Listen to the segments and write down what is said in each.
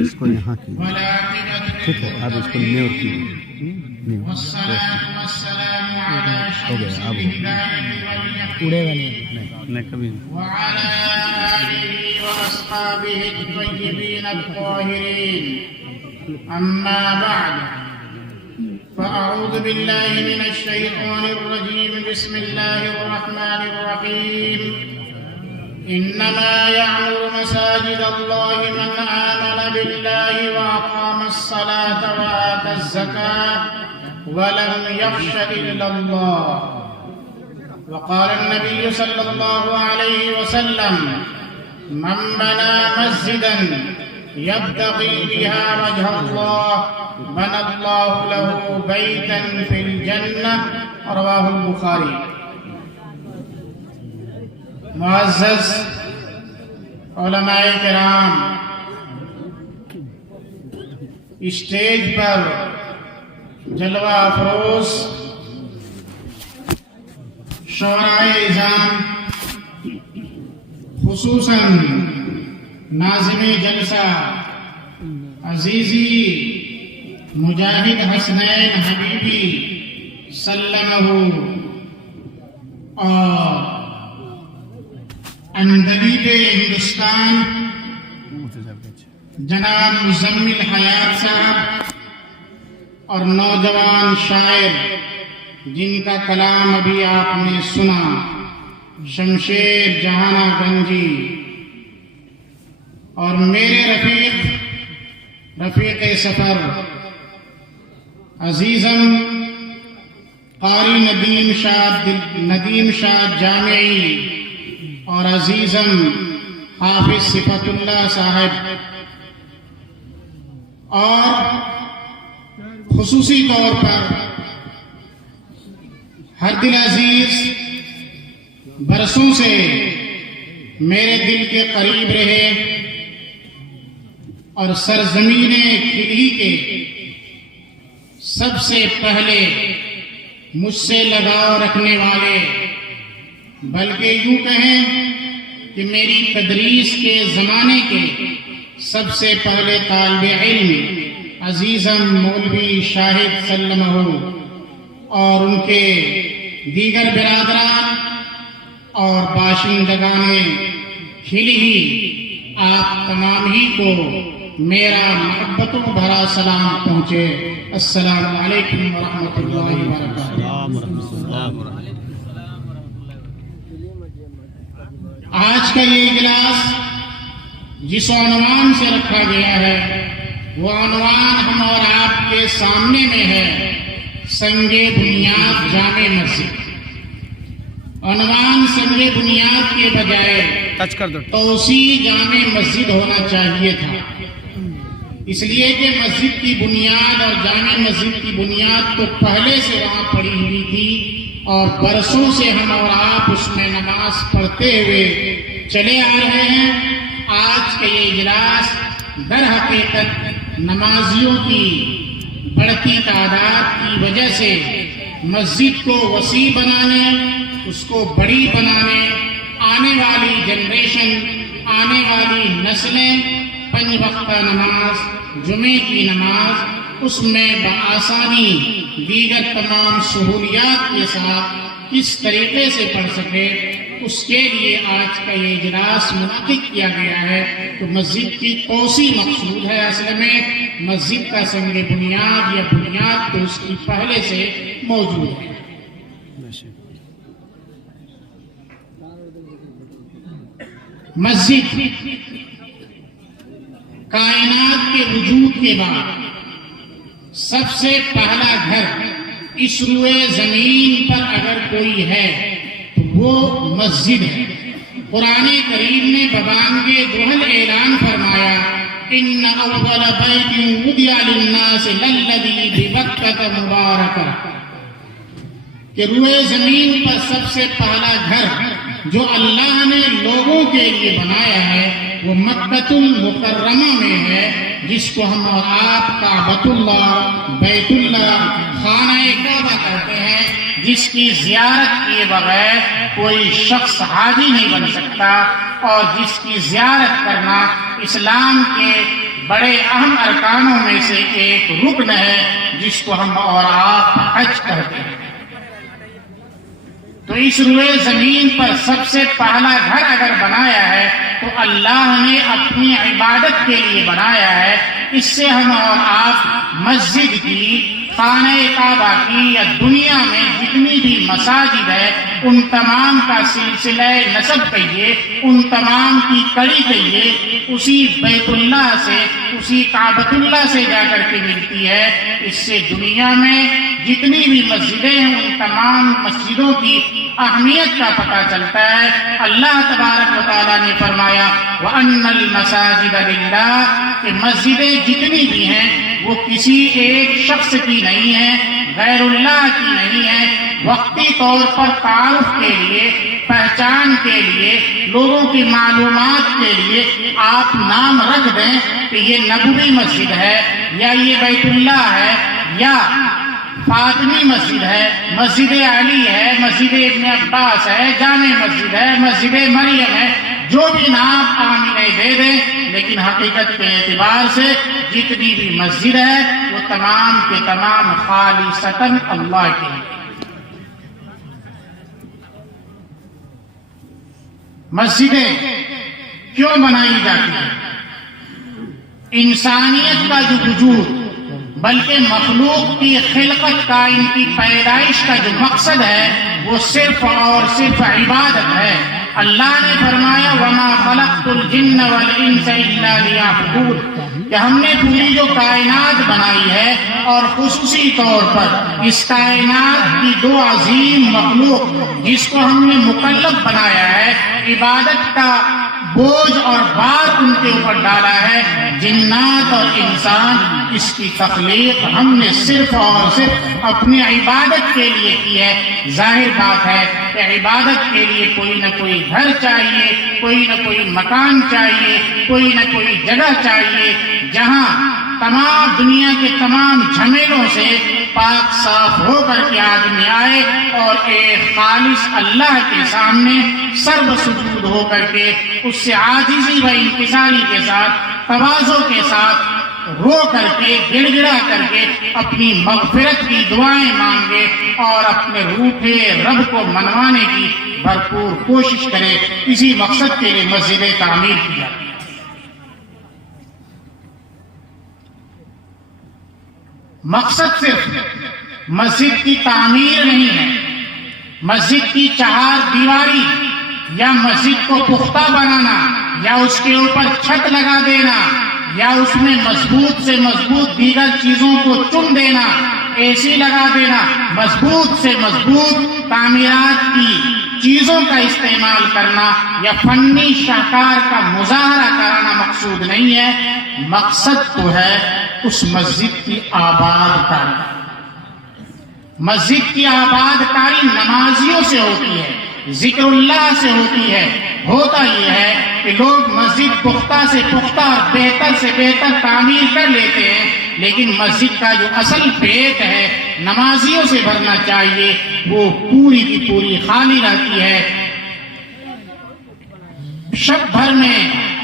اس کو یہاں کی ٹھیک ہے، اب اس کو نیور کی ہو گیا، اب اڑے گا نہیں. نہیں کبھی نہیں. وعلى آله وأصحابه الطيبين الطاهرين. أما بعد، فأعوذ بالله من الشيطان الرجيم. بسم الله الرحمن الرحيم. إنما يعمر مساجد الله من آمن بالله وأقام الصلاة وآتى الزكاة ولم يخش إلا الله. وقال النبي صلى الله عليه وسلم: من بنى مسجدا يبتغي بها وجه الله بنى الله له بيتا في الجنة. رواه البخاري. معزز علماء کرام، اسٹیج پر جلوہ افروز شعراء اعظام، خصوصاً ناظم جلسہ عزیزی مجاہد حسنین حبیبی سلمہ، اور اندلیب ہندوستان جناب مزمل حیات صاحب، اور نوجوان شاعر جن کا کلام ابھی آپ نے سنا، شمشیر جہانہ گنجی، اور میرے رفیق سفر عزیزم قاری ندیم شاہ جامعی، اور عزیزم حافظ صفت اللہ صاحب، اور خصوصی طور پر ہر دل عزیز برسوں سے میرے دل کے قریب رہے، اور سرزمین کھلی کے سب سے پہلے مجھ سے لگاؤ رکھنے والے، بلکہ یوں کہیں کہ میری تدریس کے زمانے کے سب سے پہلے طالب علم عزیزم مولوی شاہد سلمہ، اور ان کے دیگر برادران اور باشندگان کھلی، آپ تمام ہی کو میرا محبتوں بھرا سلام پہنچے. السلام علیکم ورحمۃ اللہ وبرکاتہ. آج کا یہ اجلاس جس عنوان سے رکھا گیا ہے، وہ عنوان ہم اور آپ کے سامنے میں ہے: سنگ بنیاد جامع مسجد. عنوان سنگ بنیاد کے بجائے توسیع جامع مسجد ہونا چاہیے تھا، اس لیے کہ مسجد کی بنیاد اور جامع مسجد کی بنیاد تو پہلے سے وہاں پڑی ہوئی تھی، اور برسوں سے ہم اور آپ اس میں نماز پڑھتے ہوئے چلے آ رہے ہیں. آج کا یہ اجلاس در حقیقت نمازیوں کی بڑھتی تعداد کی وجہ سے مسجد کو وسیع بنانے، اس کو بڑی بنانے، آنے والی جنریشن، آنے والی نسلیں 5 وقتہ نماز، جمعے کی نماز اس میں بآسانی دیگر تمام سہولیات کے ساتھ کس طریقے سے پڑھ سکے، اس کے لیے آج کا یہ اجلاس منعقد کیا گیا ہے. تو مسجد کی توسیع مقصود ہے. اصل میں مسجد کا سنگ بنیاد یا بنیاد تو اس کی پہلے سے موجود ہے. مسجد کائنات کے وجود کے بعد سب سے پہلا گھر اس روئے زمین پر اگر کوئی ہے تو وہ مسجد ہے. قرآن کریم نے ببانگ دہل اعلان فرمایا: ان اول بیت وضع للناس للذی ببکۃ مبارکہ، کہ روئے زمین پر سب سے پہلا گھر جو اللہ نے لوگوں کے لیے بنایا ہے وہ مکۃ المکرمہ میں ہے، جس کو ہم اور آپ کعبۃ اللہ، بیت اللہ، خانہ کعبہ کہتے ہیں، جس کی زیارت کیے بغیر کوئی شخص حاجی نہیں بن سکتا، اور جس کی زیارت کرنا اسلام کے بڑے اہم ارکانوں میں سے ایک رکن ہے جس کو ہم اور آپ حج کہتے ہیں۔ تو اس روئے زمین پر سب سے پہلا گھر اگر بنایا ہے تو اللہ نے اپنی عبادت کے لیے بنایا ہے۔ اس سے ہم اور آپ مسجد کی، خانہ کعبہ کی یا دنیا میں جتنی بھی مساجد ہے ان تمام کا سلسلہ نسب کہیے، ان تمام کی کڑی کہیے، اسی بیت اللہ سے، اسی کعبۃ اللہ سے جا کر کے ملتی ہے۔ اس سے دنیا میں جتنی بھی مسجدیں ہیں ان تمام مسجدوں کی اہمیت کا پتہ چلتا ہے۔ اللہ تبارک و تعالیٰ نے فرمایا وَأَنَّ الْمَسَاجِدَ لِلَّهِ کہ مسجدیں جتنی بھی ہیں وہ کسی ایک شخص کی نہیں ہیں، غیر اللہ کی نہیں ہیں۔ وقتی طور پر تعارف کے لیے، پہچان کے لیے، لوگوں کی معلومات کے لیے آپ نام رکھ دیں کہ یہ نبوی مسجد ہے یا یہ بیت اللہ ہے یا فاطمی مسجد ہے، مسجد علی ہے، مسجد ابن عباس ہے، جامع مسجد ہے، مسجد مریم ہے، جو بھی نام آمینہ دے دیں، لیکن حقیقت کے اعتبار سے جتنی بھی مسجد ہے وہ تمام کے تمام خالصتاً اللہ کے ہیں۔ مسجدیں کیوں بنائی جاتی ہیں؟ انسانیت کا جو وجود بلکہ مخلوق کی خلقت کا، ان کی پیدائش کا جو مقصد ہے وہ صرف اور صرف عبادت ہے۔ اللہ نے فرمایا وَمَا خَلَقْتُ الْجِنَّ وَالْإِنسَ إِلَّا لِيَعْبُدُونِ کہ ہم نے پوری جو کائنات بنائی ہے اور خصوصی طور پر اس کائنات کی دو عظیم مخلوق جس کو ہم نے مکلف بنایا ہے، عبادت کا بوجھ اور بار ان کے اوپر ڈالا ہے، جنات اور انسان، اس کی تخلیق ہم نے صرف اور صرف اپنی عبادت کے لیے کی ہے۔ ظاہر بات ہے کہ عبادت کے لیے کوئی نہ کوئی گھر چاہیے، کوئی نہ کوئی مکان چاہیے، کوئی نہ کوئی جگہ چاہیے جہاں تمام دنیا کے تمام جھمیلوں سے پاک صاف ہو کر کے آدمی آئے اور ایک خالص اللہ کے سامنے سرب سجود ہو کر کے اس سے عاجزی و انکساری کے ساتھ، تواضع کے ساتھ رو کر کے، گڑ گڑا کر کے اپنی مغفرت کی دعائیں مانگے اور اپنے روٹھے رب کو منوانے کی بھرپور کوشش کرے۔ اسی مقصد کے لیے مسجدیں تعمیر کی جاتی ہیں۔ مقصد صرف مسجد کی تعمیر نہیں ہے، مسجد کی چہار دیواری یا مسجد کو پختہ بنانا یا اس کے اوپر چھت لگا دینا یا اس میں مضبوط سے مضبوط دیگر چیزوں کو چن دینا، اے سی لگا دینا، مضبوط سے مضبوط تعمیرات کی چیزوں کا استعمال کرنا یا فنی شاہکار کا مظاہرہ کرنا مقصود نہیں ہے۔ مقصد تو ہے اس مسجد کی آباد کاری۔ مسجد کی آباد کاری نمازیوں سے ہوتی ہے، ذکر اللہ سے ہوتی ہے۔ ہوتا یہ ہے کہ لوگ مسجد پختہ سے پختہ اور بہتر سے بہتر تعمیر کر لیتے ہیں، لیکن مسجد کا جو اصل پیٹ ہے نمازیوں سے بھرنا چاہیے وہ پوری کی پوری خالی رہتی ہے۔ شب بھر میں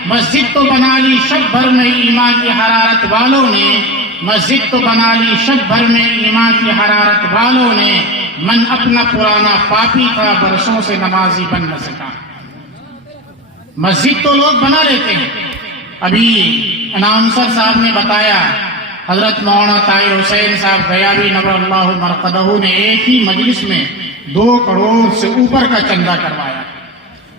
مسجد تو بنا لی، شب بھر میں ایمان کی حرارت والوں نے، مسجد تو بنا لی شب بھر میں ایمان کی حرارت والوں نے، من اپنا پرانا پاپی تھا برسوں سے نمازی بن نہ سکا۔ مسجد تو لوگ بنا لیتے ہیں۔ ابھی اناؤنسر صاحب نے بتایا، حضرت مولانا طاہر حسین صاحب غیابی نور اللہ مرقدہ نے ایک ہی مجلس میں 2 کروڑ سے اوپر کا چندہ کروایا،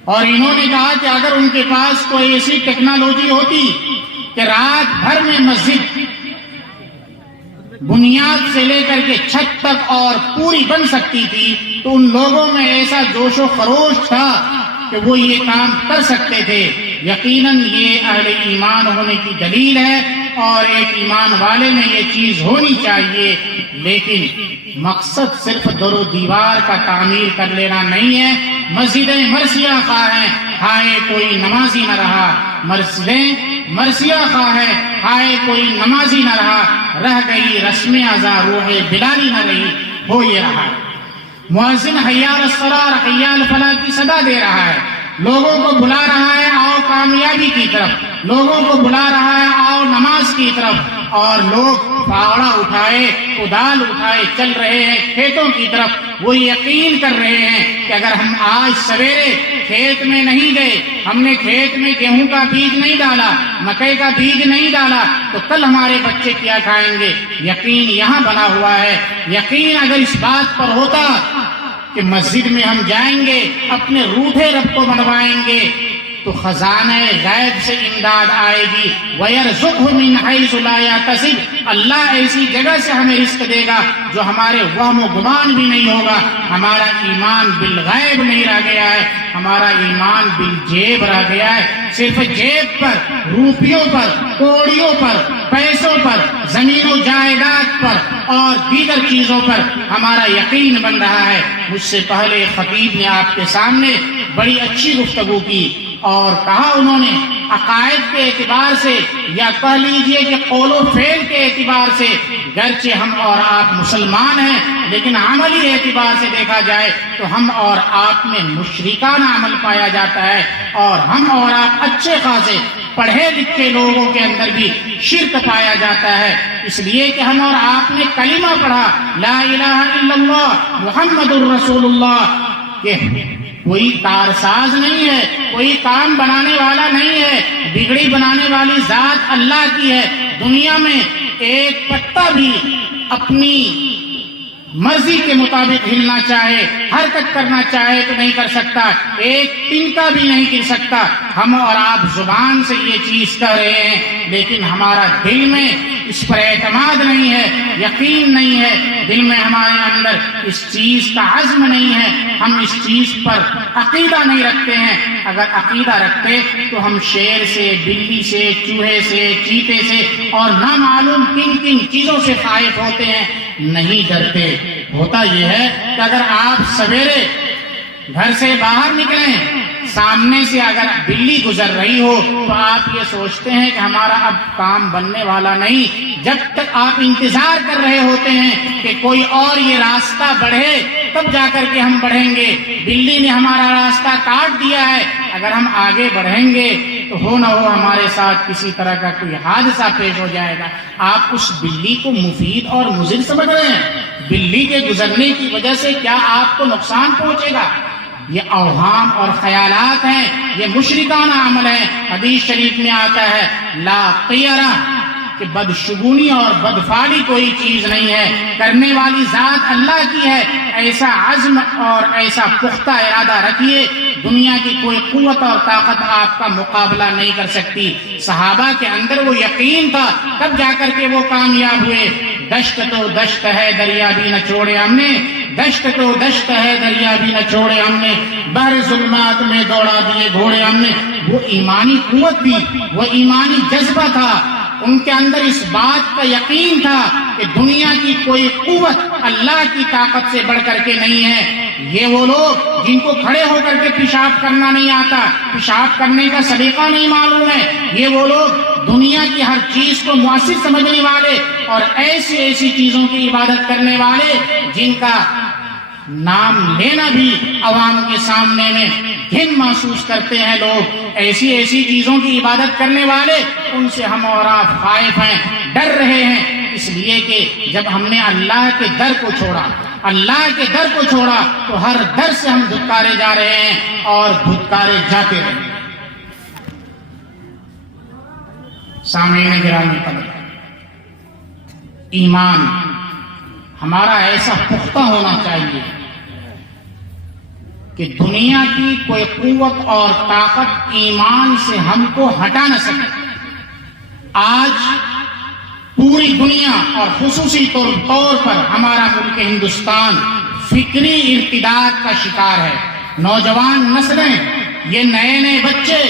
اور انہوں نے کہا کہ اگر ان کے پاس کوئی ایسی ٹیکنالوجی ہوتی کہ رات بھر میں مسجد بنیاد سے لے کر کے چھت تک اور پوری بن سکتی تھی تو ان لوگوں میں ایسا جوش و خروش تھا کہ وہ یہ کام کر سکتے تھے۔ یقیناً یہ اہل ایمان ہونے کی دلیل ہے اور ایک ایمان والے میں یہ چیز ہونی چاہیے، لیکن مقصد صرف در و دیوار کا تعمیر کر لینا نہیں ہے۔ مسجدیں مرثیہ خواہ ہیں، ہائے کوئی نمازی نہ رہا، مسجدیں مرثیہ خواہ ہیں، ہائے کوئی نمازی نہ رہا، رہ گئی رسم ازاں روح بلالی نہ رہی، ہو یہ رہا ہے۔ مؤذن حی علی الصلاۃ حی علی الفلاح کی صدا دے رہا ہے، لوگوں کو بلا رہا ہے، آؤ کامیابی کی طرف، لوگوں کو بلا رہا ہے آؤ نماز کی طرف، اور لوگ پھاوڑا اٹھائے کدال اٹھائے چل رہے ہیں کھیتوں کی طرف۔ وہ یقین کر رہے ہیں کہ اگر ہم آج سویرے کھیت میں نہیں گئے، ہم نے کھیت میں گیہوں کا بیج نہیں ڈالا، مکئی کا بیج نہیں ڈالا، تو کل ہمارے بچے کیا کھائیں گے۔ یقین یہاں بنا ہوا ہے۔ یقین اگر اس بات پر ہوتا کہ مسجد میں ہم جائیں گے اپنے روٹھے رب کو بنوائیں گے تو خزانہ غیب سے امداد آئے گی۔ وَيَرْزُقْهُ مِنْ حَيْثُ لَا يَحْتَسِبُ، اللہ ایسی جگہ سے ہمیں رزق دے گا جو ہمارے وہم و گمان بھی نہیں ہوگا۔ ہمارا ایمان بالغیب نہیں رہ گیا ہے، ہمارا ایمان بالجیب رہ گیا ہے۔ صرف جیب پر، روپیوں پر، کوڑیوں پر، پیسوں پر، زمین و جائیداد پر اور دیگر چیزوں پر ہمارا یقین بن رہا ہے۔ مجھ سے پہلے خطیب نے آپ کے سامنے بڑی اچھی گفتگو کی اور کہا انہوں نے عقائد کے اعتبار سے یا کہہ لیجئے کہ قول و فعل کے اعتبار سے گرچہ ہم اور آپ مسلمان ہیں لیکن عملی اعتبار سے دیکھا جائے تو ہم اور آپ میں مشرکانہ عمل پایا جاتا ہے، اور ہم اور آپ اچھے خاصے پڑھے لکھے لوگوں کے اندر بھی شرک پایا جاتا ہے، اس لیے کہ ہم اور آپ نے کلمہ پڑھا لا الہ الا اللہ محمد الرسول اللہ، کہ کوئی کارساز نہیں ہے، کوئی کام بنانے والا نہیں ہے، بگڑی بنانے والی ذات اللہ کی ہے۔ دنیا میں ایک پتا بھی اپنی مرضی کے مطابق ہلنا چاہے، حرکت کرنا چاہے تو نہیں کر سکتا، ایک تنکا بھی نہیں گر سکتا۔ ہم اور آپ زبان سے یہ چیز کہہ رہے ہیں لیکن ہمارا دل میں اس پر اعتماد نہیں ہے، یقین نہیں ہے، دل میں ہمارے اندر اس چیز کا عزم نہیں ہے، ہم اس چیز پر عقیدہ نہیں رکھتے ہیں۔ اگر عقیدہ رکھتے تو ہم شیر سے، بلی سے، چوہے سے، چیتے سے اور نہ معلوم کن کن چیزوں سے خائف ہوتے ہیں، نہیں ڈرتے۔ ہوتا یہ ہے کہ اگر آپ سویرے گھر سے باہر نکلیں، سامنے سے اگر بلی گزر رہی ہو تو آپ یہ سوچتے ہیں کہ ہمارا اب کام بننے والا نہیں، جب تک آپ انتظار کر رہے ہوتے ہیں کہ کوئی اور یہ راستہ بڑھے تب جا کر کے ہم بڑھیں گے۔ بلی نے ہمارا راستہ کاٹ دیا ہے، اگر ہم آگے بڑھیں گے تو ہو نہ ہو ہمارے ساتھ کسی طرح کا کوئی حادثہ پیش ہو جائے گا۔ آپ اس بلی کو مفید اور مضر سمجھ رہے ہیں؟ بلی کے گزرنے کی وجہ سے کیا آپ کو نقصان پہنچے گا؟ یہ اوہام اور خیالات ہیں، یہ مشرکانہ عمل ہے۔ حدیث شریف میں آتا ہے لا طیرہ، کہ بدشگونی اور بدفعلی کوئی چیز نہیں ہے، کرنے والی ذات اللہ کی ہے۔ ایسا عزم اور ایسا پختہ ارادہ رکھیے، دنیا کی کوئی قوت اور طاقت آپ کا مقابلہ نہیں کر سکتی۔ صحابہ کے اندر وہ یقین تھا، تب جا کر کے وہ کامیاب ہوئے۔ دشت تو دشت ہے دریا بھی نہ چھوڑے ہم نے، دشت تو دشت ہے دریا بھی نہ چھوڑے ہم نے، بحر ظلمات میں دوڑا دیے گھوڑے ہم نے۔ وہ ایمانی قوت تھی، وہ ایمانی جذبہ تھا، ان کے اندر اس بات کا یقین تھا کہ دنیا کی کوئی قوت اللہ کی طاقت سے بڑھ کر کے نہیں ہے۔ یہ وہ لوگ جن کو کھڑے ہو کر کے پیشاب کرنا نہیں آتا، پیشاب کرنے کا سلیقہ نہیں معلوم ہے، یہ وہ لوگ دنیا کی ہر چیز کو مؤثر سمجھنے والے اور ایسی ایسی چیزوں کی عبادت کرنے والے جن کا نام لینا بھی عوام کے سامنے میں گھن محسوس کرتے ہیں لوگ، ایسی ایسی چیزوں کی عبادت کرنے والے، ان سے ہم اور آپ خائف ہیں، ڈر رہے ہیں، اس لیے کہ جب ہم نے اللہ کے در کو چھوڑا، اللہ کے در کو چھوڑا تو ہر در سے ہم دھتکارے جا رہے ہیں اور دھتکارے جاتے رہے۔ سامعین گرامی قدر، ایمان ہمارا ایسا پختہ ہونا چاہیے کہ دنیا کی کوئی قوت اور طاقت ایمان سے ہم کو ہٹا نہ سکے۔ آج پوری دنیا اور خصوصی طور پر ہمارا ملک ہندوستان فکری ارتداد کا شکار ہے۔ نوجوان نسلیں، یہ نئے نئے بچے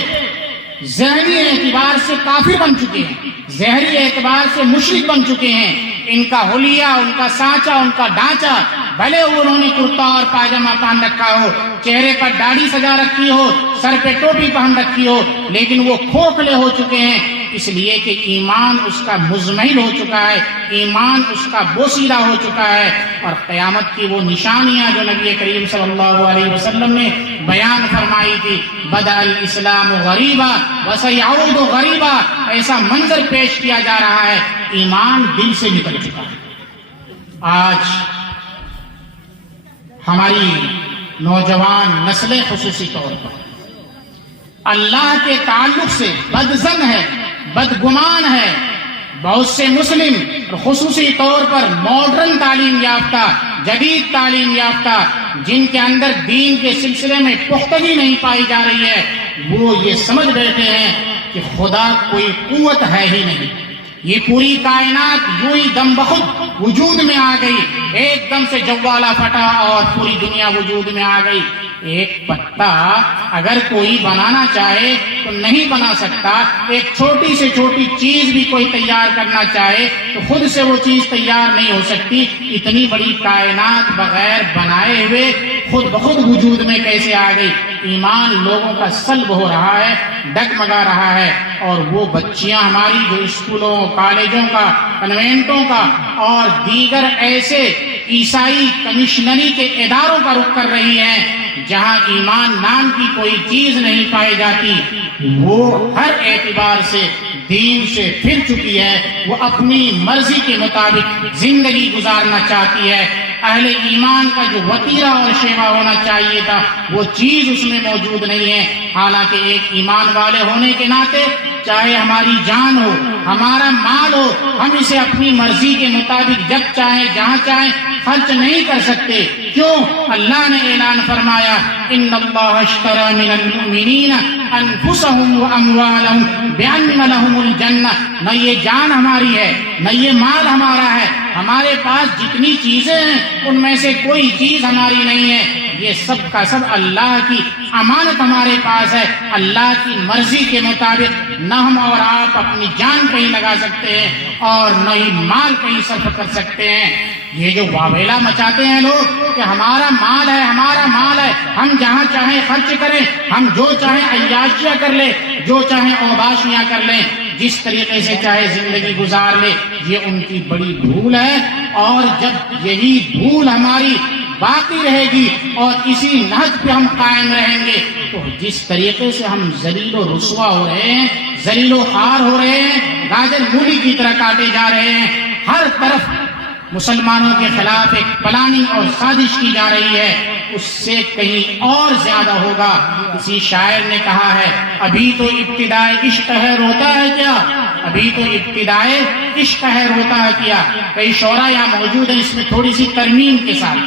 ذہنی اعتبار سے کافر بن چکے ہیں، ظاہری اعتبار سے مشرک بن چکے ہیں۔ ان کا حلیہ، ان کا سانچہ، ان کا ڈھانچہ، بھلے انہوں نے کرتا اور پاجامہ پہن رکھا ہو، چہرے پر داڑھی سجا رکھی ہو، سر پہ ٹوپی پہن رکھی ہو، لیکن وہ کھوکھلے ہو چکے ہیں۔ اس لیے کہ ایمان اس کا مزمحل ہو چکا ہے، ایمان اس کا بوسیدہ ہو چکا ہے، اور قیامت کی وہ نشانیاں جو نبی کریم صلی اللہ علیہ وسلم نے بیان فرمائی تھی، بدأ الاسلام غریبا وسیعود غریبا، ایسا منظر پیش کیا جا رہا ہے، ایمان دل سے نکل چکا ہے۔ آج ہماری نوجوان نسلیں خصوصی طور پر اللہ کے تعلق سے بدظن ہے، بدگمان ہے۔ بہت سے مسلم خصوصی طور پر ماڈرن تعلیم یافتہ، جدید تعلیم یافتہ، جن کے اندر دین کے سلسلے میں پختگی نہیں پائی جا رہی ہے، وہ یہ سمجھ بیٹھے ہیں کہ خدا کوئی قوت ہے ہی نہیں، یہ پوری کائنات یوں ہی دم بخود وجود میں آ گئی، ایک دم سے جوالا پھٹا اور پوری دنیا وجود میں آ گئی۔ ایک پتا اگر کوئی بنانا چاہے تو نہیں بنا سکتا، ایک چھوٹی سے چھوٹی چیز بھی کوئی تیار کرنا چاہے تو خود سے وہ چیز تیار نہیں ہو سکتی، اتنی بڑی کائنات بغیر بنائے ہوئے خود بخود وجود میں کیسے آ گئی؟ ایمان لوگوں کا سلب ہو رہا ہے، ڈگمگا رہا ہے، اور وہ بچیاں ہماری جو اسکولوں، کالجوں کا، کنوینٹوں کا اور دیگر ایسے عیسائی کمشنری کے اداروں کا رخ کر رہی ہیں جہاں ایمان نام کی کوئی چیز نہیں پائی جاتی، وہ ہر اعتبار سے دین سے پھر چکی ہے، وہ اپنی مرضی کے مطابق زندگی گزارنا چاہتی ہے۔ اہل ایمان کا جو وتیرہ اور شیوا ہونا چاہیے تھا وہ چیز اس میں موجود نہیں ہے۔ حالانکہ ایک ایمان والے ہونے کے ناطے چاہے ہماری جان ہو، ہمارا مال ہو، ہم اسے اپنی مرضی کے مطابق جب چاہیں جہاں چاہیں خرچ نہیں کر سکتے۔ کیوں؟ اللہ نے اعلان فرمایا ان اللہ اشتری من المؤمنین انفسهم واموالهم بان لهم الجنہ، نہ یہ جان ہماری ہے، نہ یہ مال ہمارا ہے، ہمارے پاس جتنی چیزیں ہیں ان میں سے کوئی چیز ہماری نہیں ہے، یہ سب کا سب اللہ کی امانت ہمارے پاس ہے۔ اللہ کی مرضی کے مطابق نہ ہم اور آپ اپنی جان کہیں لگا سکتے ہیں اور نہ ہی مال کہیں صرف کر سکتے ہیں۔ یہ جو واویلا مچاتے ہیں لوگ کہ ہمارا مال ہے، ہمارا مال ہے، ہم جہاں چاہیں خرچ کریں، ہم جو چاہیں عیاشیاں کر لیں، جو چاہیں اوباشیاں کر لیں، جس طریقے سے چاہے زندگی گزار لے، یہ ان کی بڑی بھول ہے۔ اور جب یہی بھول ہماری باقی رہے گی اور اسی نہج پہ ہم قائم رہیں گے تو جس طریقے سے ہم ذلیل و رسوا ہو رہے ہیں، ذلیل و خوار ہو رہے ہیں، گاجر مولی کی طرح کاٹے جا رہے ہیں، ہر طرف مسلمانوں کے خلاف ایک پلاننگ اور سازش کی جا رہی ہے، اس سے کہیں اور زیادہ ہوگا۔ کسی شاعر نے کہا ہے ابھی تو ابتدائے عشق ہے روتا ہے کیا، ابھی تو ابتدائے عشق ہے روتا ہے کیا۔ کئی شعرا یہاں موجود ہیں اس میں تھوڑی سی ترمیم کے ساتھ،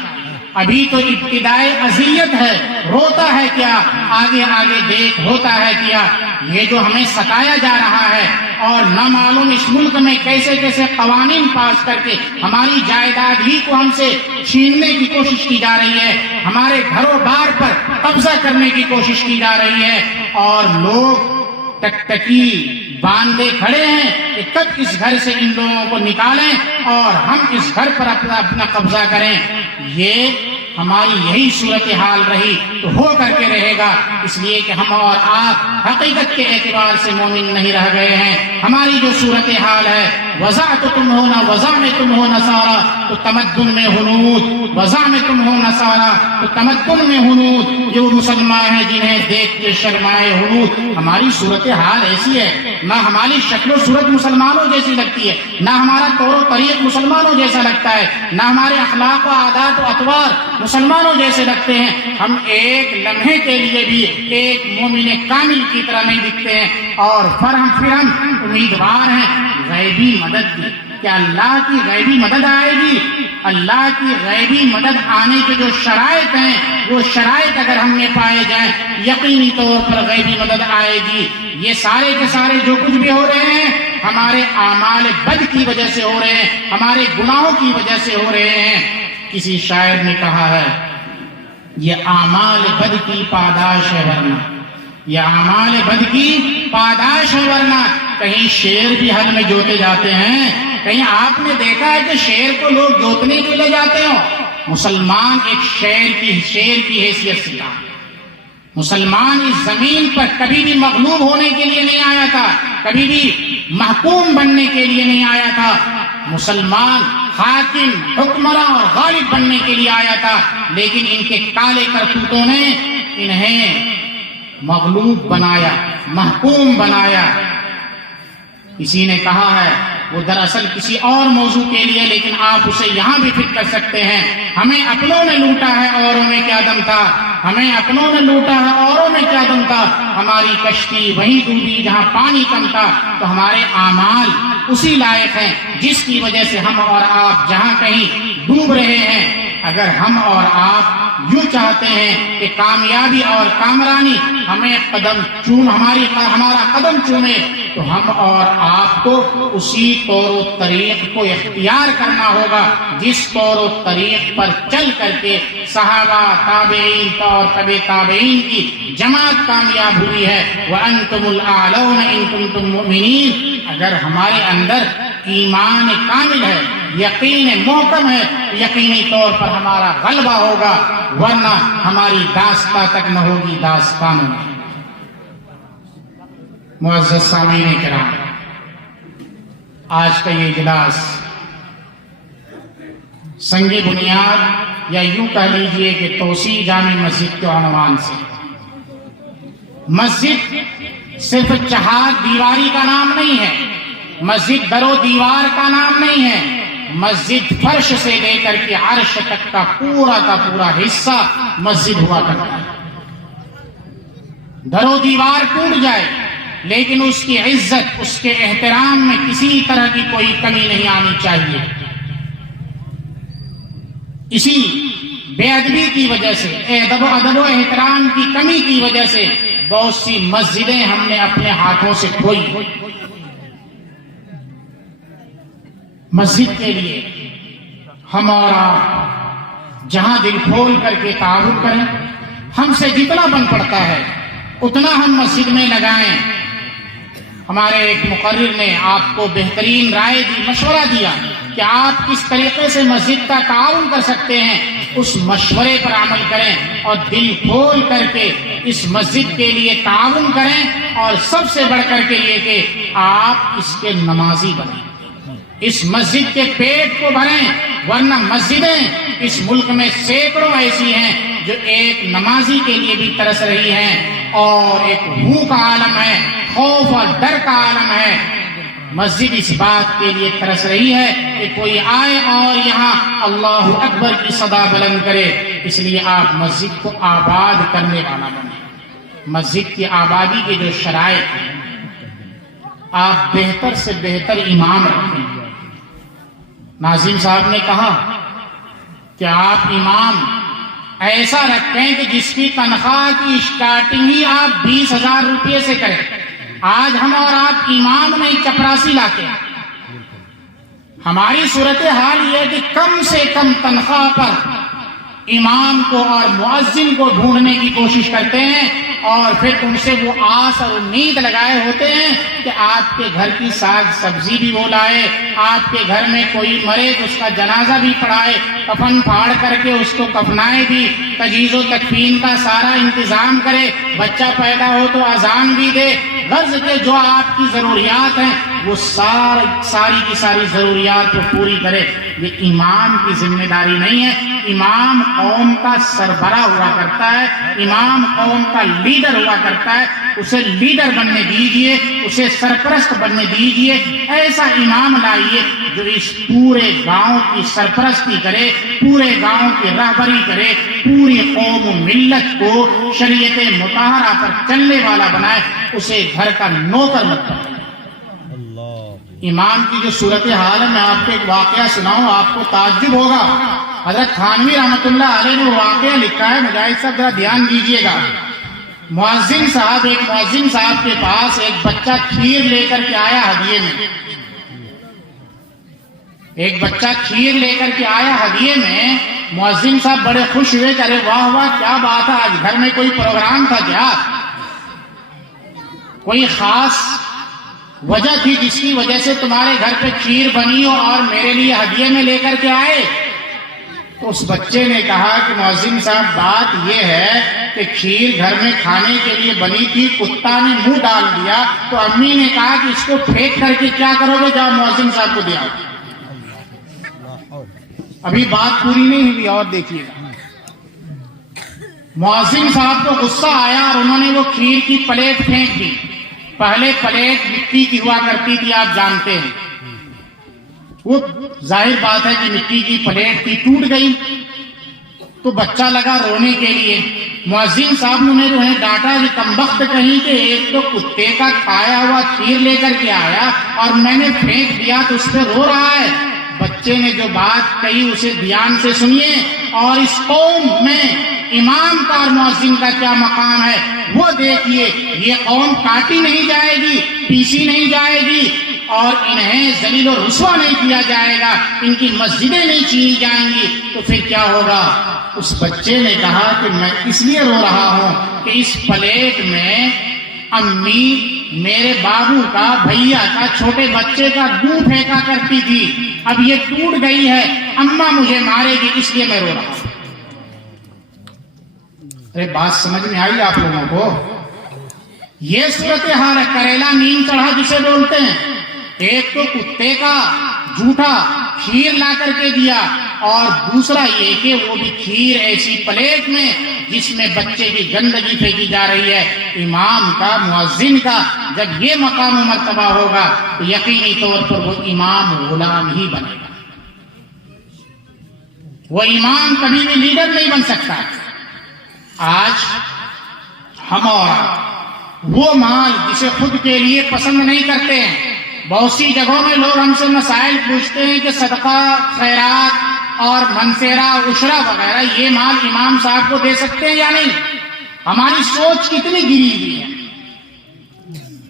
ابھی تو ابتدائے اذیت ہے روتا ہے کیا، آگے آگے دیکھ ہوتا ہے کیا۔ یہ جو ہمیں ستایا جا رہا ہے اور نہ معلوم اس ملک میں کیسے کیسے قوانین پاس کر کے ہماری جائیداد ہی کو ہم سے چھیننے کی کوشش کی جا رہی ہے، ہمارے گھروں بار پر قبضہ کرنے کی کوشش کی جا رہی ہے، اور لوگ ٹکٹکی باندھے کھڑے ہیں کہ کب اس گھر سے ان لوگوں کو نکالیں اور ہم اس گھر پر اپنا قبضہ کریں۔ یہ ہماری یہی صورتحال رہی تو ہو کر کے رہے گا، اس لیے کہ ہم اور آپ حقیقت کے اعتبار سے مومن نہیں رہ گئے ہیں۔ ہماری جو صورتحال ہے وضع تو تم ہو نہ وضع میں تم ہو نصارا تو تمدن میں ہنود، وضع میں تم ہو نصارا تو تمدن میں ہنود، جو مسلمان ہیں جنہیں دیکھ کے شرمائے ہنود۔ ہماری صورتحال ایسی ہے، نہ ہماری شکل و صورت مسلمانوں جیسی لگتی ہے، نہ ہمارا طور و طریق مسلمانوں جیسا لگتا ہے، نہ ہمارے اخلاق و عادات و اطوار مسلمانوں جیسے لگتے ہیں۔ ہم ایک لمحے کے لیے بھی ایک مومن کامل کی طرح نہیں دکھتے ہیں، اور پھر ہم امیدوار ہیں غیبی مدد کی۔ کیا اللہ کی غیبی مدد آئے گی؟ اللہ کی غیبی مدد آنے کے جو شرائط ہیں وہ شرائط اگر ہم میں پائے جائیں یقینی طور پر غیبی مدد آئے گی۔ یہ سارے کے سارے جو کچھ بھی ہو رہے ہیں ہمارے اعمال بد کی وجہ سے ہو رہے ہیں، ہمارے گناہوں کی وجہ سے ہو رہے ہیں۔ کسی شاعر نے کہا ہے یہ اعمال بد کی پاداش ہے ورنہ، یہ اعمال بد کی پاداش ہے ورنہ۔ کہیں شیر بھی حل میں جوتے جاتے ہیں، کہیں آپ نے دیکھا ہے کہ شیر کو لوگ جوتنے کے لے جاتے ہوں؟ مسلمان ایک شیر کی حیثیت سے کہا، مسلمان اس زمین پر کبھی بھی مغلوب ہونے کے لیے نہیں آیا تھا، کبھی بھی محکوم بننے کے لیے نہیں آیا تھا. مسلمان حاکم، حکمراں اور غالب بننے کے لیے آیا تھا، لیکن ان کے کالے کرتوتوں نے انہیں مغلوب بنایا، محکوم بنایا. کسی نے کہا ہے وہ دراصل کسی اور موضوع کے لیے، لیکن آپ اسے یہاں بھی فٹ کر سکتے ہیں. ہمیں اپنوں نے لوٹا ہے، اوروں میں کیا دم تھا. ہمیں اپنوں نے لوٹا ہے، اوروں میں کیا دم تھا. ہماری کشتی وہیں ڈوبی جہاں پانی کم تھا. تو ہمارے اعمال اسی لائق ہیں جس کی وجہ سے ہم اور آپ جہاں کہیں ڈوب رہے ہیں. اگر ہم اور آپ یوں چاہتے ہیں کہ کامیابی اور کامرانی ہمیں ہمارا قدم چومے، تو ہم اور آپ کو اسی طور و طریق کو اختیار کرنا ہوگا جس طور و طریق پر چل کر کے صحابہ، تابعین اور تبع تابعین کی جماعت کامیاب ہوئی ہے. وَأَنْتُمُ الْأَعْلَوْنَ إِن كُنتُم مُؤْمِنِينَ. اگر ہمارے اندر ایمان کامل ہے، یقین محکم ہے، یقینی طور پر ہمارا غلبہ ہوگا، ورنہ ہماری داستان تک نہ ہوگی داستانوں میں. معزز سامعین کرام، آج کا یہ اجلاس سنگ بنیاد یا یوں کہہ لیجئے کہ توسیع جامع مسجد کے عنوان سے. مسجد صرف چہار دیواری کا نام نہیں ہے، مسجد در و دیوار کا نام نہیں ہے. مسجد فرش سے لے کر کے عرش تک کا پورا حصہ مسجد ہوا کرتا ہے. در و دیوار ٹوٹ جائے لیکن اس کی عزت، اس کے احترام میں کسی طرح کی کوئی کمی نہیں آنی چاہیے. اسی بے ادبی کی وجہ سے، ادب و احترام کی کمی کی وجہ سے بہت سی مسجدیں ہم نے اپنے ہاتھوں سے کھوئی. مسجد کے لیے ہم اور آپ جہاں دل کھول کر کے تعاون کریں، ہم سے جتنا بن پڑتا ہے اتنا ہم مسجد میں لگائیں. ہمارے ایک مقرر نے آپ کو بہترین رائے دی، مشورہ دیا کہ آپ کس طریقے سے مسجد کا تعاون کر سکتے ہیں. اس مشورے پر عمل کریں اور دل کھول کر کے اس مسجد کے لیے تعاون کریں، اور سب سے بڑھ کر کے یہ کہ آپ اس کے نمازی بنیں، اس مسجد کے پیٹ کو بھریں. ورنہ مسجدیں اس ملک میں سینکڑوں ایسی ہیں جو ایک نمازی کے لیے بھی ترس رہی ہیں، اور ایک بھوک کا عالم ہے، خوف اور ڈر کا عالم ہے. مسجد اس بات کے لیے ترس رہی ہے کہ کوئی آئے اور یہاں اللہ اکبر کی صدا بلند کرے. اس لیے آپ مسجد کو آباد کرنے والا بنیں. مسجد کی آبادی کے جو شرائط ہیں، آپ بہتر سے بہتر امام رکھیں. ناظم صاحب نے کہا کہ آپ امام ایسا رکھیں کہ جس کی تنخواہ کی اسٹارٹنگ ہی آپ 20,000 روپے سے کریں. آج ہم اور آپ امام نہیں چپراسی لاتے. ہماری صورتحال یہ ہے کہ کم سے کم تنخواہ پر امام کو اور مؤذن کو ڈھونڈنے کی کوشش کرتے ہیں، اور پھر ان سے وہ آس اور امید لگائے ہوتے ہیں کہ آپ کے گھر کی ساگ سبزی بھی وہ لائے، آپ کے گھر میں کوئی مرے تو اس کا جنازہ بھی پڑھائے، کفن پھاڑ کر کے اس کو کفنائے بھی، تجہیز و تکفین کا سارا انتظام کرے، بچہ پیدا ہو تو اذان بھی دے. غرض کے جو آپ کی ضروریات ہیں وہ ساری کی ساری ضروریات کو پوری کرے. یہ امام کی ذمہ داری نہیں ہے. امام قوم کا سربراہ ہوا کرتا ہے، امام قوم کا لیڈر ہوا کرتا ہے. اسے لیڈر بننے دیجئے، اسے سرپرست بننے دیجئے. ایسا امام لائیے جو اس پورے گاؤں کی سرپرستی کرے، پورے گاؤں کی رہبری کرے، پوری قوم و ملت کو شریعت مطہرہ پر چلنے والا بنائے. اسے گھر کا نوکر مت بنائے. امام کی جو صورتحال ہے، میں آپ کو ایک واقعہ سناؤں، آپ کو تعجب ہوگا. حضرت تھانوی رحمۃ اللہ علیہ نے وہ واقعہ لکھا ہے. مجاہد صاحب ذرا دھیان دیجئے گا. ایک مؤذن صاحب کے پاس ایک بچہ کھیر لے کر کے آیا ہدیے میں. ایک بچہ کھیر لے کر کے آیا ہدیے میں. مؤذن صاحب بڑے خوش ہوئے کہ ارے واہ واہ کیا بات ہے، آج گھر میں کوئی پروگرام تھا کیا؟ کوئی خاص وجہ تھی جس کی وجہ سے تمہارے گھر پہ کھیر بنی ہو اور میرے لیے ہدیے میں لے کر کے آئے؟ تو اس بچے نے کہا کہ مؤذن صاحب بات یہ ہے کہ کھیر گھر میں کھانے کے لیے بنی تھی، کتا نے منہ ڈال دیا تو امی نے کہا کہ اس کو پھینک کر کے کیا کرو گے، جاؤ مؤذن صاحب کو دے آؤ۔ ابھی بات پوری نہیں ہوئی اور دیکھیے گا۔ مؤذن صاحب کو غصہ آیا اور انہوں نے وہ کھیر کی پلیٹ پھینک دی۔ پہلے پلیٹ مٹی کی ہوا کرتی تھی، آپ جانتے ہیں، وہ ظاہر بات ہے کہ مٹی کی پلیٹ تھی، ٹوٹ گئی تو بچہ لگا رونے کے لیے۔ مؤذن صاحب نے انہیں ڈانٹا کہ کمبخت کہیں کہ ایک تو کتے کا کھایا ہوا کھیر لے کر کے آیا اور میں نے پھینک دیا تو اس پہ رو رہا ہے۔ بچے نے جو بات کہی اسے دھیان سے سنیے، اور اس قوم میں امام کا اور مؤذن کا کیا مقام ہے وہ دیکھیے۔ یہ قوم کاٹی نہیں جائے گی، پیسی نہیں جائے گی، اور انہیں ذلیل و رسوا نہیں کیا جائے گا، ان کی مسجدیں نہیں چھینی جائیں گی، تو پھر کیا ہوگا؟ اس بچے نے کہا کہ میں اس لیے رو رہا ہوں کہ اس پلیٹ میں امی میرے بابو کا، بھیا کا، چھوٹے بچے کا دودھ پھینکا کرتی تھی، اب یہ ٹوٹ گئی ہے، اماں مجھے مارے گی، اس لیے میں رو رہا ہوں۔ ارے بات سمجھ میں آئی آپ لوگوں کو؟ یہ صورتحال ہے، کریلا نیم چڑھا جسے بولتے ہیں۔ ایک تو کتے کا جھوٹا کھیر لا کر کے دیا، اور دوسرا یہ کہ وہ بھی کھیر ایسی پلیٹ میں جس میں بچے کی گندگی پھینکی جا رہی ہے۔ امام کا، مؤذن کا جب یہ مقام و مرتبہ ہوگا تو یقینی طور پر وہ امام غلام ہی بنے گا، وہ امام کبھی بھی لیڈر نہیں بن سکتا۔ آج ہم اور وہ مال جسے خود کے لیے پسند نہیں کرتے ہیں، بہت سی جگہوں میں لوگ ہم سے مسائل پوچھتے ہیں کہ صدقہ، خیرات اور منفیرہ، عشرہ وغیرہ یہ مال امام صاحب کو دے سکتے ہیں یا نہیں؟ ہماری سوچ کتنی گری ہوئی ہے۔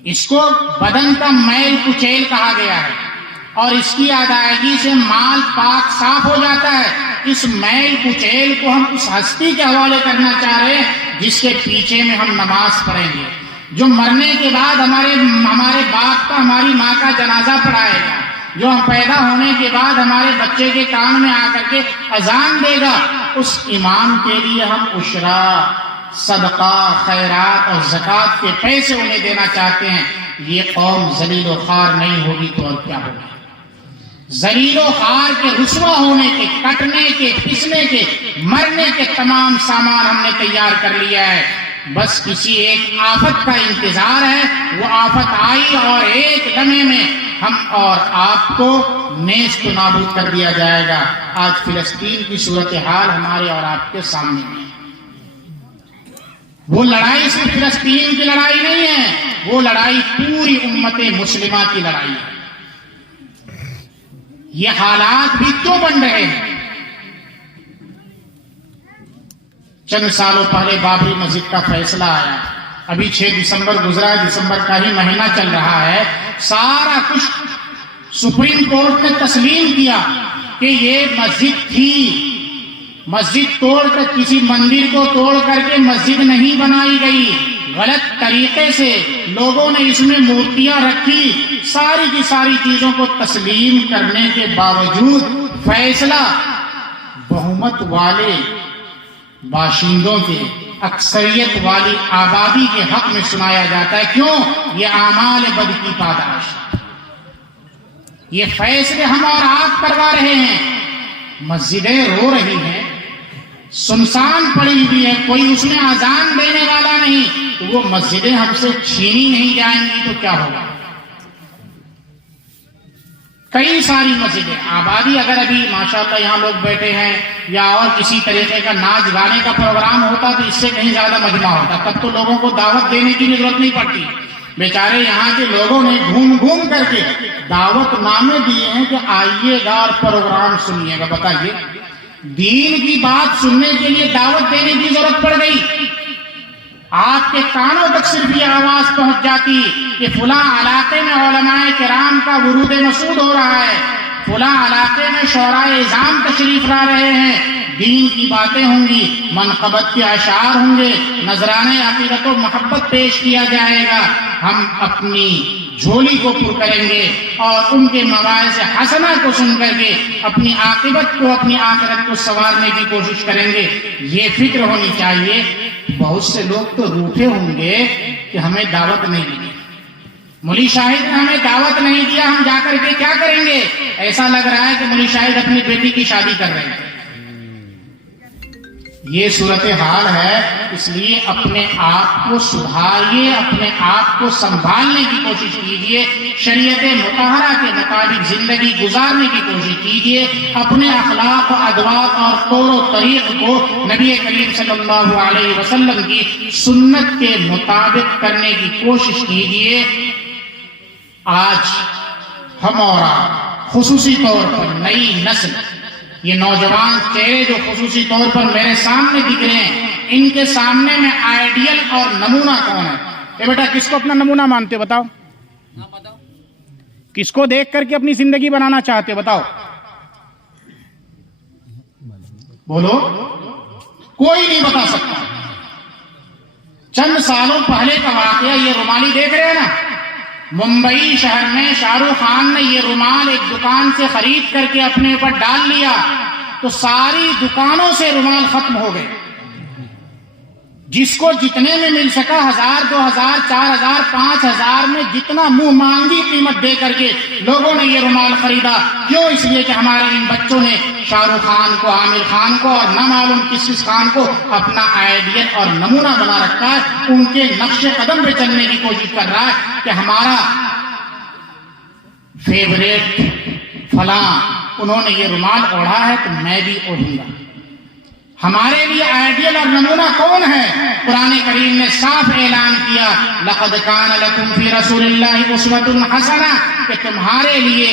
اس کو بدن کا میل کچیل کہا گیا ہے، اور اس کی ادائیگی سے مال پاک صاف ہو جاتا ہے۔ اس میل کچیل کو ہم اس ہستی کے حوالے کرنا چاہ رہے ہیں جس کے پیچھے میں ہم نماز پڑھیں گے، جو مرنے کے بعد ہمارے باپ کا، ہماری ماں کا جنازہ پڑھائے گا، جو ہم پیدا ہونے کے بعد ہمارے بچے کے کان میں آ کر کے اذان دے گا۔ اس امام کے لیے ہم عشرہ، صدقہ، خیرات اور زکوٰۃ کے پیسے انہیں دینا چاہتے ہیں۔ یہ قوم ذلیل و خوار نہیں ہوگی تو اور کیا ہوگا؟ ذلیل و خوار کے، رسوا ہونے کے، کٹنے کے، پسنے کے، مرنے کے تمام سامان ہم نے تیار کر لیا ہے، بس کسی ایک آفت کا انتظار ہے۔ وہ آفت آئی اور ایک لمحے میں ہم اور آپ کو نیست و نابود کر دیا جائے گا۔ آج فلسطین کی صورتحال ہمارے اور آپ کے سامنے ہے۔ وہ لڑائی صرف فلسطین کی لڑائی نہیں ہے، وہ لڑائی پوری امت مسلمہ کی لڑائی ہے۔ یہ حالات بھی کیوں بن رہے ہیں؟ چند سالوں پہلے بابری مسجد کا فیصلہ آیا، ابھی 6 دسمبر گزرا ہے، دسمبر کا ہی مہینہ چل رہا ہے، سارا کچھ سپریم کورٹ نے تسلیم کیا کہ یہ مسجد تھی، مسجد توڑ کر، کسی مندر کو توڑ کر کے مسجد نہیں بنائی گئی، غلط طریقے سے لوگوں نے اس میں مورتیاں رکھی۔ ساری کی ساری چیزوں کو تسلیم کرنے کے باوجود فیصلہ بہمت والے باشندوں کے، اکثریت والی آبادی کے حق میں سنایا جاتا ہے۔ کیوں؟ یہ اعمال بد کی پاداش، یہ فیصلے ہم اور آپ کروا رہے ہیں۔ مسجدیں رو رہی ہیں، سنسان پڑی ہوئی ہے، کوئی اس میں اذان دینے والا نہیں، تو وہ مسجدیں ہم سے چھینی نہیں جائیں گی تو کیا ہوگا؟ کئی ساری مسجدیں، آبادی اگر ابھی ماشاءاللہ یہاں لوگ بیٹھے ہیں یا اور کسی طریقے کا ناچ گانے کا پروگرام ہوتا تو اس سے کہیں زیادہ مجمع ہوتا، تب تو لوگوں کو دعوت دینے کی بھی ضرورت نہیں پڑتی۔ بیچارے یہاں کے لوگوں نے گھوم گھوم کر کے دعوت نامے دیے ہیں کہ آئیے گا اور پروگرام سنیے گا۔ بتائیے، دین کی بات سننے کے لیے دعوت دینے کی ضرورت پڑ گئی؟ آپ کے کانوں تک صرف یہ آواز پہنچ جاتی کہ فلاں علاقے میں علماء کرام کا ورود مسعود ہو رہا ہے، فلاں علاقے میں شعراء اعظام تشریف لا رہے ہیں، دین کی باتیں ہوں گی، منقبت کے اشعار ہوں گے، نذرانے عقیدت و محبت پیش کیا جائے گا۔ ہم اپنی جھولی کو پر کریں گے اور ان کے مواعظ حسنہ کو سن کر کے اپنی عاقبت کو، اپنی آخرت کو سنوارنے کی کوشش کریں گے. یہ فکر ہونی چاہیے. بہت سے لوگ تو روٹھے ہوں گے کہ ہمیں دعوت نہیں دی، مولوی شاہد نے ہمیں دعوت نہیں دیا، ہم جا کر کے کیا کریں گے. ایسا لگ رہا ہے کہ مولوی شاہد اپنی بیٹی کی شادی کر رہے ہیں. یہ صورتحال ہے. اس لیے اپنے آپ کو سدھاریے، اپنے آپ کو سنبھالنے کی کوشش کیجیے، شریعت مطہرہ کے مطابق زندگی گزارنے کی کوشش کیجیے، اپنے اخلاق و ادوات اور طور و طریق کو نبی کریم صلی اللہ علیہ وسلم کی سنت کے مطابق کرنے کی کوشش کیجیے. آج ہم اور آپ خصوصی طور پر نئی نسل، یہ نوجوان چہرے جو خصوصی طور پر میرے سامنے دکھ رہے ہیں، ان کے سامنے میں آئیڈیل اور نمونہ کون ہے؟ اے بیٹا کس کو اپنا نمونہ مانتے ہو بتاؤ؟ کس کو دیکھ کر کے اپنی زندگی بنانا چاہتے ہو بتاؤ؟ بولو. کوئی نہیں بتا سکتا. چند سالوں پہلے کا واقعہ، یہ رومالی دیکھ رہے ہیں نا، ممبئی شہر میں شاہ رخ خان نے یہ رومال ایک دکان سے خرید کر کے اپنے اوپر ڈال لیا تو ساری دکانوں سے رومال ختم ہو گئے. جس کو جتنے میں مل سکا 1000 2000 4000 5000 میں جتنا منہ مانگی قیمت دے کر کے لوگوں نے یہ رومال خریدا. کیوں؟ اس لیے کہ ہمارے ان بچوں نے شاہ رخ خان کو، عامر خان کو اور نہ معلوم کس خان کو اپنا آئیڈیل اور نمونہ بنا رکھا ہے. ان کے نقش قدم پہ چلنے کی کوشش کر رہا ہے کہ ہمارا فیوریٹ فلاں انہوں نے یہ رومال اوڑھا ہے تو میں بھی اوڑھوں گا. ہمارے لیے آئیڈیل اور نمونہ کون ہے؟ قرآن کریم نے صاف اعلان کیا، لقد کان لکم فی رسول اللہ اسوۃ حسنہ، کہ تمہارے لیے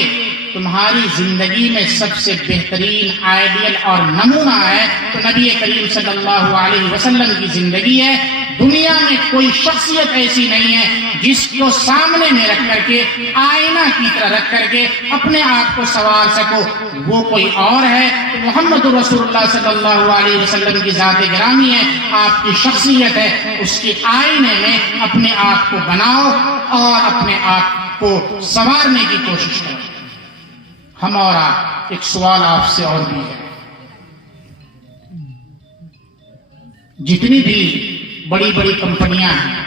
تمہاری زندگی میں سب سے بہترین آئیڈیل اور نمونہ ہے تو نبی کریم صلی اللہ علیہ وسلم کی زندگی ہے. دنیا میں کوئی شخصیت ایسی نہیں ہے جس کو سامنے میں رکھ کر کے، آئینہ کی طرح رکھ کر کے اپنے آپ کو سنوار سکو. وہ کوئی اور ہے. محمد رسول اللہ صلی اللہ علیہ وسلم کی ذات گرامی ہے، آپ کی شخصیت ہے، اس کے آئینے میں اپنے آپ کو بناؤ اور اپنے آپ کو سنوارنے کی کوشش کرو. ہم اور آپ، ایک سوال آپ سے اور بھی ہے. جتنی بھی بڑی بڑی کمپنیاں ہیں،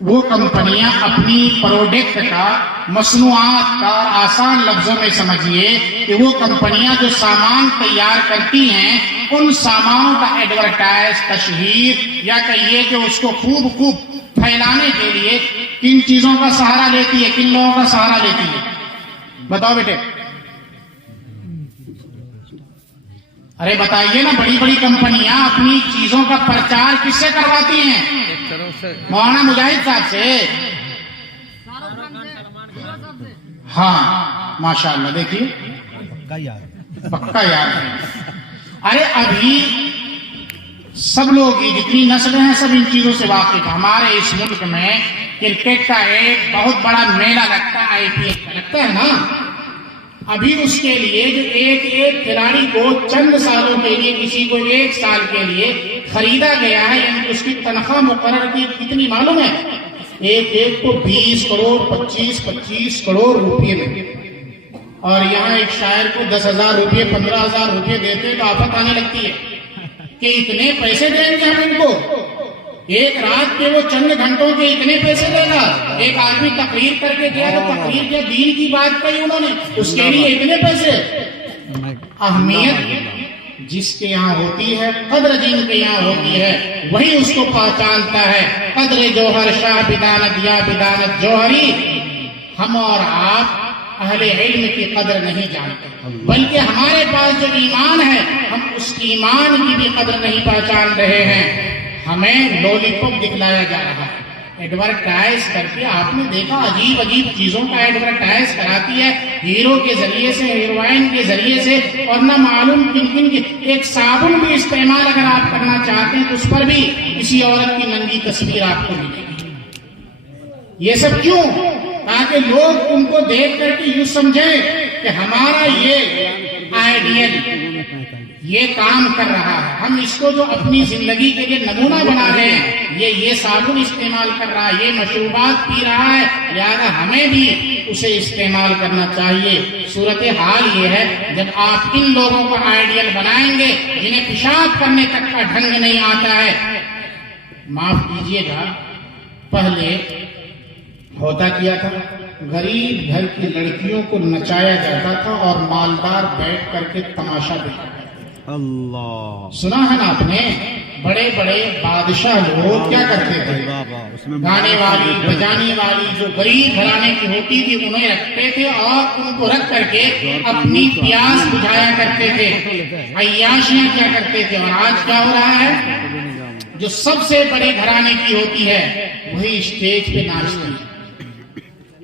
وہ کمپنیاں اپنی پروڈکٹ کا، مصنوعات کا، آسان لفظوں میں سمجھیے کہ وہ کمپنیاں جو سامان تیار کرتی ہیں، ان سامانوں کا ایڈورٹائز، تشہیر یا کہیے کہ اس کو خوب پھیلانے کے لیے کن چیزوں کا سہارا لیتی ہے، کن لوگوں کا سہارا لیتی ہے؟ بتاؤ بیٹے. ارے بتائیے نا. بڑی بڑی کمپنیاں اپنی چیزوں کا پرچار کس سے کرواتی ہیں؟ مولانا مجاہد صاحب سے. ہاں ماشاء اللہ. دیکھیے پکا یاد ہے. ارے ابھی سب لوگ، جتنی نسلیں ہیں، سب ان چیزوں سے واقف ہیں. ہمارے اس ملک میں کرکٹ کا ایک بہت بڑا میلہ لگتا ہے، IPL کا لگتا ہے نا. ابھی اس کے لیے جو ایک کھلاڑی کو چند سالوں کے لیے، کسی کو 1 سال کے لیے خریدا گیا ہے، یعنی اس کی تنخواہ مقرر کی کتنی معلوم ہے؟ ایک کو 20 کروڑ 25 کروڑ روپے میں. اور یہاں ایک شاعر کو 10,000 روپے 15,000 روپے دیتے تو آفت آنے لگتی ہے کہ اتنے پیسے دیں گے ہم ان کو. ایک رات کے وہ چند گھنٹوں کے اتنے پیسے دے گا. ایک آدمی تقریر کر کے گیا تو تقریر کے دین کی بات کہی انہوں نے، اس کے لیے اتنے پیسے. اہمیت جس کے یہاں ہوتی ہے، قدر جن کے یہاں ہوتی ہے، وہی اس کو پہچانتا ہے. قدر جوہر شاہ بدانت یا بدانت جوہری. ہم اور آپ اہل علم کی قدر نہیں جانتے، بلکہ ہمارے پاس جو ایمان ہے، ہم اس ایمان کی بھی قدر نہیں پہچان رہے ہیں. ہمیں لولی پاپ دکھلایا جا رہا ہے، ایڈورٹائز کر کے. آپ نے دیکھا عجیب چیزوں کا ایڈورٹائز کراتی ہے، ہیرو کے ذریعے سے، ہیروئن کے ذریعے سے، اور نہ معلوم کن کی. ایک صابن بھی استعمال اگر آپ کرنا چاہتے ہیں تو اس پر بھی کسی عورت کی ننگی تصویر آپ کو ملے گی. یہ سب کیوں؟ تاکہ لوگ ان کو دیکھ کر کے یوں سمجھیں کہ ہمارا یہ آئیڈیل یہ کام کر رہا ہے، ہم اس کو جو اپنی زندگی کے لیے نمونہ بنا رہے ہیں، یہ صابن استعمال کر رہا ہے، یہ مشروبات پی رہا ہے، لہذا ہمیں بھی اسے استعمال کرنا چاہیے۔ صورتحال یہ ہے، جب آپ ان لوگوں کو آئیڈیل بنائیں گے جنہیں پیشاب کرنے تک کا ڈھنگ نہیں آتا ہے، معاف کیجیے گا، پہلے ہوتا کیا تھا، غریب گھر کی لڑکیوں کو نچایا جاتا تھا اور مالدار بیٹھ کر کے تماشا دیکھا کرتے تھے۔ اللہ، سنا ہے نا آپ نے، بڑے بڑے بادشاہ لوگ کیا کرتے تھے، گانے والی بجانے والی جو غریب گھرانے کی ہوتی تھی انہیں رکھتے تھے اور ان کو رکھ کر کے اپنی پیاس بجھایا کرتے تھے، عیاشیاں کیا کرتے تھے۔ اور آج کیا ہو رہا ہے، جو سب سے بڑے گھرانے کی ہوتی ہے وہی اسٹیج پہ ناچتی ہے۔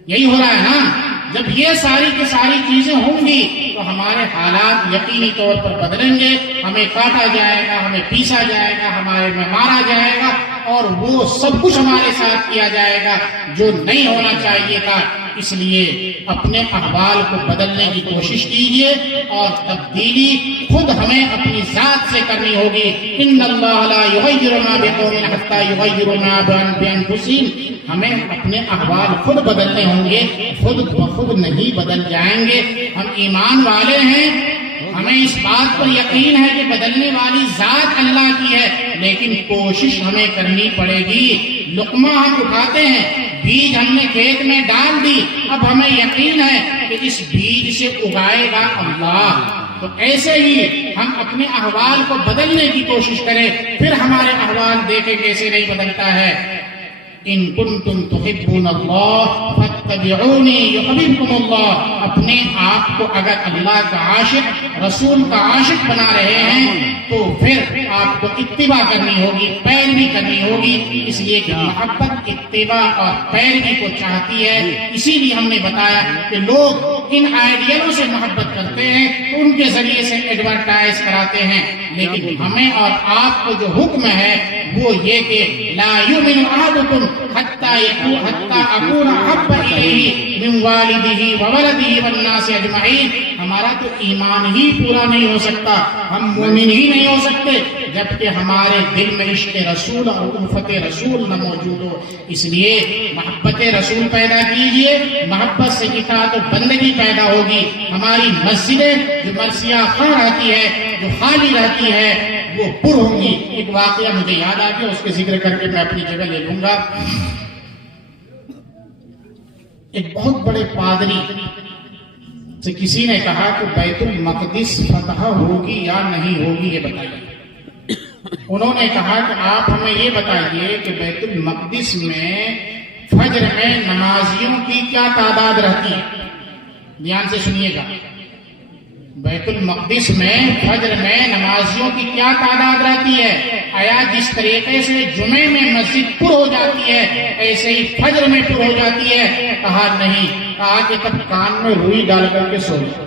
یہی ہو رہا ہے نا، جب یہ ساری کی ساری چیزیں ہوں گی تو ہمارے حالات یقینی طور پر بدلیں گے، ہمیں کاٹا جائے گا، ہمیں پیسا جائے گا، ہمارے میں مارا جائے گا، اور وہ سب کچھ ہمارے ساتھ کیا جائے گا جو نہیں ہونا چاہیے تھا۔ اس لیے اپنے احوال کو بدلنے کی کوشش کیجیے، اور تبدیلی خود ہمیں اپنی ذات سے کرنی ہوگی۔ ان اللہ لا یغیر ما بقوم حتی یغیروا ما بانفسہم، ہمیں اپنے احوال خود بدلنے ہوں گے، خود بخود نہیں بدل جائیں گے۔ ہم ایمان والے ہیں، ہمیں اس بات پر یقین ہے کہ بدلنے والی ذات اللہ کی ہے، لیکن کوشش ہمیں کرنی پڑے گی۔ لقمہ ہم اٹھاتے ہیں، بیج ہم نے کھیت میں ڈال دی، اب ہمیں یقین ہے کہ اس بیج سے اگائے گا اللہ۔ تو ایسے ہی ہم اپنے احوال کو بدلنے کی کوشش کریں، پھر ہمارے احوال دیکھیں کیسے نہیں بدلتا ہے۔ ان کنتم تحبون اللہ فاتبعونی یحببکم اللہ، اپنے آپ کو اگر اللہ کا عاشق، رسول کا عاشق بنا رہے ہیں تو پھر آپ کو اتباع کرنی ہوگی، پیروی کرنی ہوگی، اس لیے کہ محبت اتباع اور پیروی کو چاہتی ہے۔ اسی لیے ہم نے بتایا کہ لوگ ان آئیڈیلوں سے محبت کرتے ہیں، ان کے ذریعے سے ایڈورٹائز کراتے ہیں، لیکن ہمیں اور آپ کو جو حکم ہے وہ یہ کہ لا یؤمن احدکم حتی اکون احب الیہ من والدہ وولدہ والناس اجمعین، ہمارا تو ایمان ہی پورا نہیں ہو سکتا، ہم مومن ہی نہیں ہو سکتے جبکہ ہمارے دل میں عشق رسول اور الفت رسول نہ موجود ہو۔ اس لیے محبت رسول پیدا کیجئے، محبت سے اطاعت و بندگی پیدا ہوگی۔ ہماری مسجدیں جو مرثیہ خواہ رہتی ہے، جو خالی رہتی ہے، وہ پر ہوں گی۔ ایک واقعہ مجھے یاد آ گیا، اس کے ذکر کر کے میں اپنی جگہ لے لوں گا۔ ایک بہت بڑے پادری سے کسی نے کہا کہ بیت المقدس فتح ہوگی یا نہیں ہوگی، یہ بتائیے۔ انہوں نے کہا کہ آپ ہمیں یہ بتائیے کہ بیت المقدس میں فجر میں نمازیوں کی کیا تعداد رہتی ہے؟ دھیان سے سنیے گا، بیت المقدس میں فجر میں نمازیوں کی کیا تعداد رہتی ہے؟ آیا جس طریقے سے جمعے میں مسجد پر ہو جاتی ہے ایسے ہی فجر میں پر ہو جاتی ہے؟ کہا نہیں، کہا کہ تب کان میں روئی ڈال کر کے سو جاؤ۔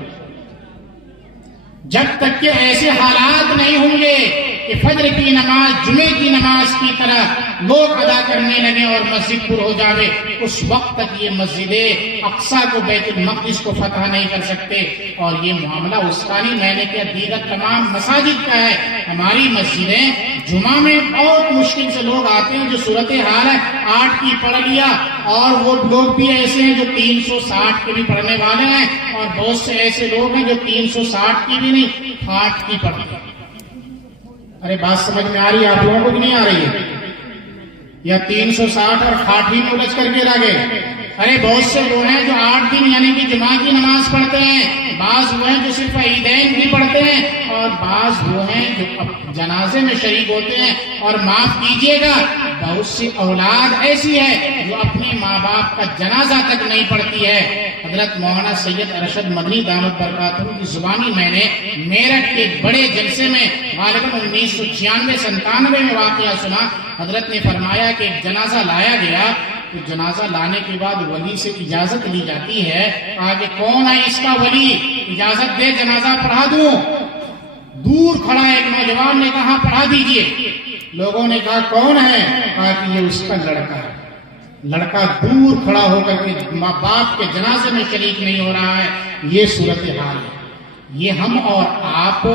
جب تک کہ ایسے حالات نہیں ہوں گے کہ فجر کی نماز جمعے کی نماز کی طرح لوگ ادا کرنے لگے اور مسجد پر ہو جاوے، اس وقت تک یہ مسجد اقصیٰ کو بیت المقدس کو فتح نہیں کر سکتے۔ اور یہ معاملہ عثمانی میلے کے دیگر تمام مساجد کا ہے۔ ہماری مسجدیں جمعہ میں بہت مشکل سے لوگ آتے ہیں جو صورتحال ہے 8 کی پڑھ لیا، اور وہ لوگ بھی ایسے ہیں جو 360 کے بھی پڑھنے والے ہیں، اور بہت سے ایسے لوگ ہیں جو 360 کی بھی نہیں 60 کی پڑھتے ہیں۔ ارے بات سمجھ میں آ رہی ہے آپ لوگوں کو کہ نہیں آ رہی ہے؟ یا 360 اور 60 ہی میں الجھ کر کے رہ گئے؟ ارے بہت سے لوگ ہیں جو 8 دن یعنی کہ جمعہ کی نماز پڑھتے ہیں، بعض وہ ہیں جو صرف عیدین بھی پڑھتے ہیں، اور بعض وہ ہیں جو جنازے میں شریک ہوتے ہیں۔ اور معاف کیجیے گا، بہت سی اولاد ایسی ہے جو اپنے ماں باپ کا جنازہ تک نہیں پڑھتی ہے۔ حضرت مولانا سید ارشد مدنی دامت برکاتہ کی زبانی میں نے میرٹھ کے ایک بڑے جلسے میں غالباً 1996-97 میں واقعہ سنا۔ حضرت نے فرمایا کہ ایک جنازہ لایا گیا، تو جنازہ لانے کے بعد ولی سے اجازت لی جاتی ہے، کہا کہ کون ہے اس کا ولی، اجازت دے جنازہ پڑھا دوں۔ دور کھڑا ایک نوجوان نے کہا پڑھا دیجئے۔ لوگوں نے کہا کون ہے؟ کہا کہ یہ اس کا لڑکا ہے۔ لڑکا دور کھڑا ہو کر کے ماں باپ کے جنازے میں شریک نہیں ہو رہا ہے۔ یہ صورتحال ہے۔ یہ ہم اور آپ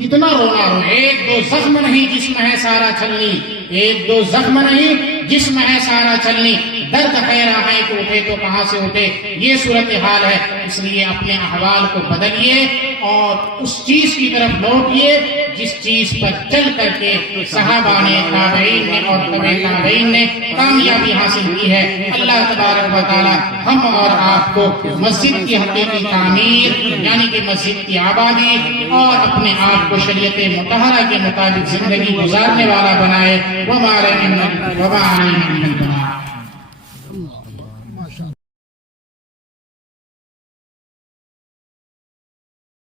اتنا رونا رو، ایک دو زخم نہیں جسم ہے سارا چھلنی، ایک دو زخم نہیں جسم ہے سارا چھلنی، درد ہے راہیں کہ اٹھے تو کہاں سے اٹھے، یہ صورتحال ہے۔ اس لیے اپنے احوال کو بدلیے اور اس چیز کی طرف لوٹیے جس چیز پر چل کر کے صحابہ نے، تابعین نے اور تبع تابعین نے کامیابی حاصل کی ہے۔ اللہ تبارک و تعالی ہم اور آپ کو مسجد کی حقیقی تعمیر یعنی کہ مسجد کی آبادی اور اپنے آپ کو شریعت مطہرہ کے مطابق زندگی گزارنے والا بنائے۔ وما علینا